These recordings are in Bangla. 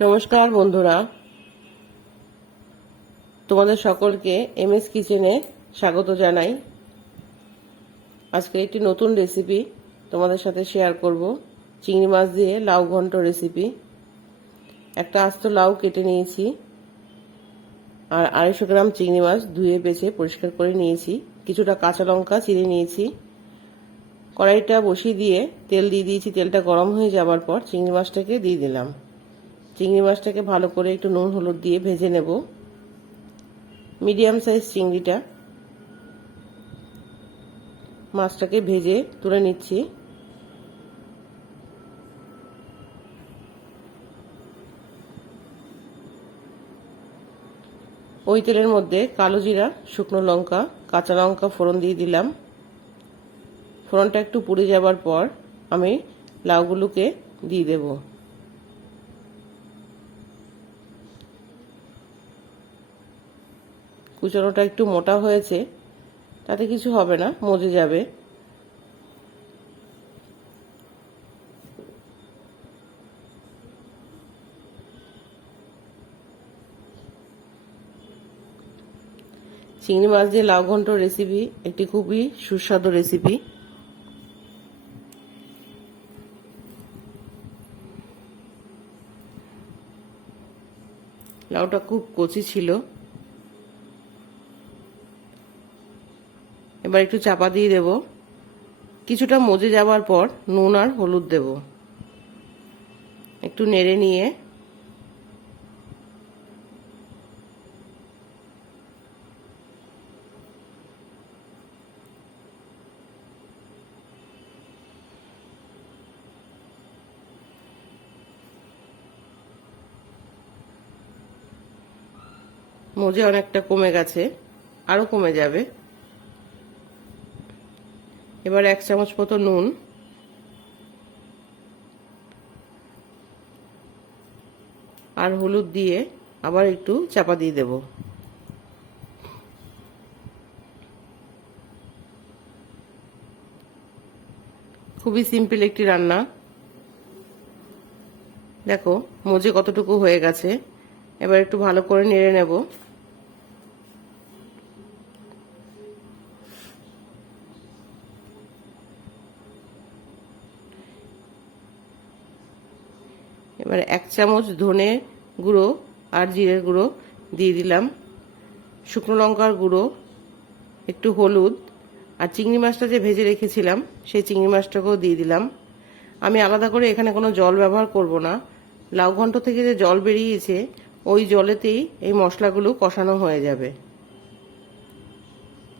নমস্কার বন্ধুরা, তোমাদের সকলকে এমএস কিচেনে স্বাগত জানাই। আজকে একটি নতুন রেসিপি তোমাদের সাথে শেয়ার করব। চিংড়ি মাছ দিয়ে লাউ ঘন্ট রেসিপি। একটা আস্ত লাউ কেটে নিয়েছি আর 250 গ্রাম চিংড়ি মাছ ধুয়ে বেছে পরিষ্কার করে নিয়েছি। কিছুটা কাঁচা লঙ্কা চিড়ে নিয়েছি। কড়াইটা বসিয়ে দিয়ে তেল দিয়ে দিয়েছি। তেলটা গরম হয়ে যাওয়ার পর চিংড়ি মাছটাকে দিয়ে দিলাম। চিংড়ি মাছটাকে ভালো করে একটু নুন হলুদ দিয়ে ভেজে নেব। মিডিয়াম সাইজ চিংড়িটা, মাছটাকে ভেজে তুলে নিচ্ছি। ওই তেলের মধ্যে কালো জিরা, শুকনো লঙ্কা, কাঁচা লঙ্কা ফোড়ন দিয়ে দিলাম। ফোড়নটা একটু পুড়ে যাবার পর আমি লাউগুলোকে দিয়ে দেব। কুচনোটা একটু মোটা হয়েছে, তাতে কিছু হবে না, মজে যাবে। চিংড়ি মাছ দিয়ে লাউ ঘন্ট রেসিপি একটি খুবই সুস্বাদু রেসিপি। লাউটা খুব কচি ছিল। এবার একটু চাপা দিয়ে দেব। কিছুটা মজে যাওয়ার পর নুন আর হলুদ দেব। একটু নেড়ে নিয়ে মজে অনেকটা কমে গেছে, আরো কমে যাবে। এবার 1 চামচ মতো নুন, আর হলুদ দিয়ে আবার একটু চাপা দিয়ে দেব। খুবই সিম্পল একটি রান্না। দেখো মজে কতটুকু হয়ে গেছে। এবার একটু ভালো করে নেড়ে নেব। এবার 1 চামচ ধনে গুঁড়ো আর জিরের গুঁড়ো দিয়ে দিলাম। শুকনো লঙ্কার গুঁড়ো, একটু হলুদ, আর চিংড়ি মাছটা যে ভেজে রেখেছিলাম সেই চিংড়ি মাছটাকেও দিয়ে দিলাম। আমি আলাদা করে এখানে কোনো জল ব্যবহার করব না। লাউ ঘন্ট থেকে যে জল বেরিয়েছে ওই জলেতেই এই মশলাগুলো কষানো হয়ে যাবে।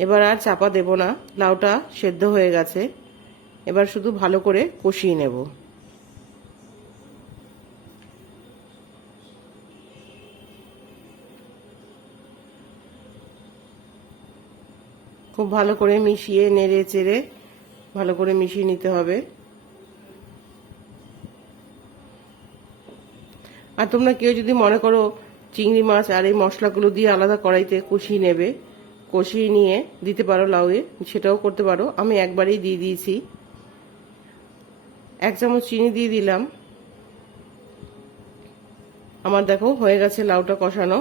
এবার আর চাপা দেব না, লাউটা সেদ্ধ হয়ে গেছে। এবার শুধু ভালো করে কষিয়ে নেব। খুব ভালো করে মিশিয়ে নেড়ে চেড়ে ভালো করে মিশিয়ে নিতে হবে। আর তোমরা কেউ যদি মনে করো চিংড়ি মাছ আর এই মশলাগুলো দিয়ে আলাদা কড়াইতে কষিয়ে নেবে, কষিয়ে নিয়ে দিতে পারো লাউয়ে, সেটাও করতে পারো। আমি একবারেই দিয়ে দিয়েছি। 1 চামচ চিনি দিয়ে দিলাম। আমার দেখো হয়ে গেছে লাউটা কষানো।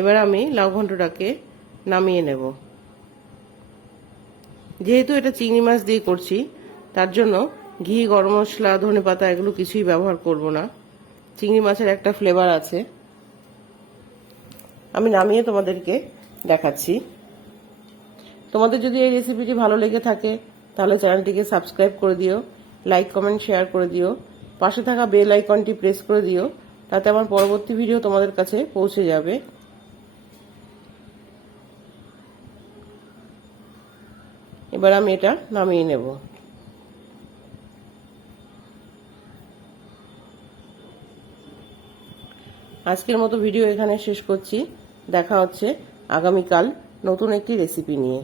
এবার আমি লাউ ঘন্টটাকে নামিয়ে নেব। যেহেতু এটা চিংড়ি মাছ দিয়ে করছি, তার জন্য ঘি, গরম মশলা, ধনেপাতা এগুলো কিছুই ব্যবহার করব না। চিংড়ি মাছের একটা ফ্লেভার আছে। আমি নামিয়ে তোমাদেরকে দেখাচ্ছি। তোমাদের যদি এই রেসিপিটি ভালো লেগে থাকে তাহলে চ্যানেলটিকে সাবস্ক্রাইব করে দিও, লাইক কমেন্ট শেয়ার করে দিও, পাশে থাকা বেল আইকনটি প্রেস করে দিও, তাতে আমার পরবর্তী ভিডিও তোমাদের কাছে পৌঁছে যাবে। এবার আমি এটা নামিয়ে নেব। আজকের মতো ভিডিও এখানে শেষ করছি। দেখা হচ্ছে আগামীকাল নতুন একটি রেসিপি নিয়ে।